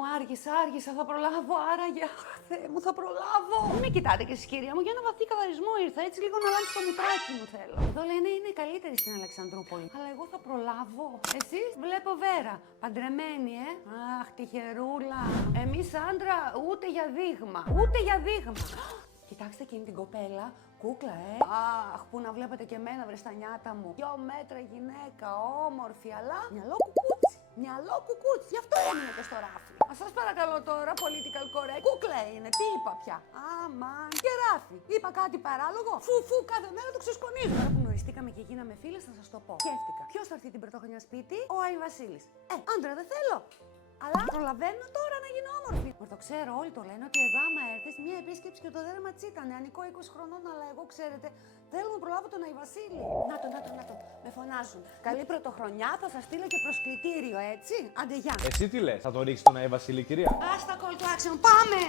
μου, άργησα, θα προλάβω, άραγε. Αχ, Θεέ μου, θα προλάβω. Μην με κοιτάτε και εσείς, κυρία μου, για ένα βαθύ καθαρισμό ήρθα. Έτσι λίγο να λάμψει το μουτράκι μου θέλω. Εδώ λένε είναι καλύτερη στην Αλεξανδρούπολη. Αλλά εγώ θα προλάβω. Εσείς βλέπω Βέρα. Παντρεμένη, Αχ, τυχερούλα. Εμείς άντρα ούτε για δείγμα. Ούτε για δείγμα. Κοιτάξτε εκείνη την κοπέλα, κούκλα, Αχ, που να βλέπετε και εμένα, βρε στα νιάτα μου. 2 μέτρα γυναίκα, όμορφη, αλλά μυαλό κουκούτσι. Μυαλό κουκούτσι, γι' αυτό έμεινε και στο ράφι. Α, σας παρακαλώ τώρα, political correct. Κούκλα είναι, τι είπα πια. Αμάν, και ράφι. Είπα κάτι παράλογο. Φου, κάθε μέρα το ξεσκονίζω. Τώρα που γνωριστήκαμε και γίναμε φίλες, θα σας το πω. Σκέφτηκα, ποιος θα έρθει την πρωτοχρονιά σπίτι, ο Άι Βασίλης. Άντρα δεν θέλω. Αλλά προλαβαίνω τώρα να γίνω όμορφη. Μα το ξέρω, όλοι το λένε ότι εδώ άμα έρθεις, μία επίσκεψη και το δέρμα τσίτανε. Ανικό 20 χρονών, αλλά εγώ ξέρετε, θέλω να προλάβω τον Άι Βασίλη. Να το, με φωνάζουν. Καλή πρωτοχρονιά, θα σας στείλω και προσκλητήριο, έτσι. Άντε, γεια. Εσύ τι λες, θα το ρίξει τον Άι Βασίλη, κυρία? Άστα call to action, πάμε!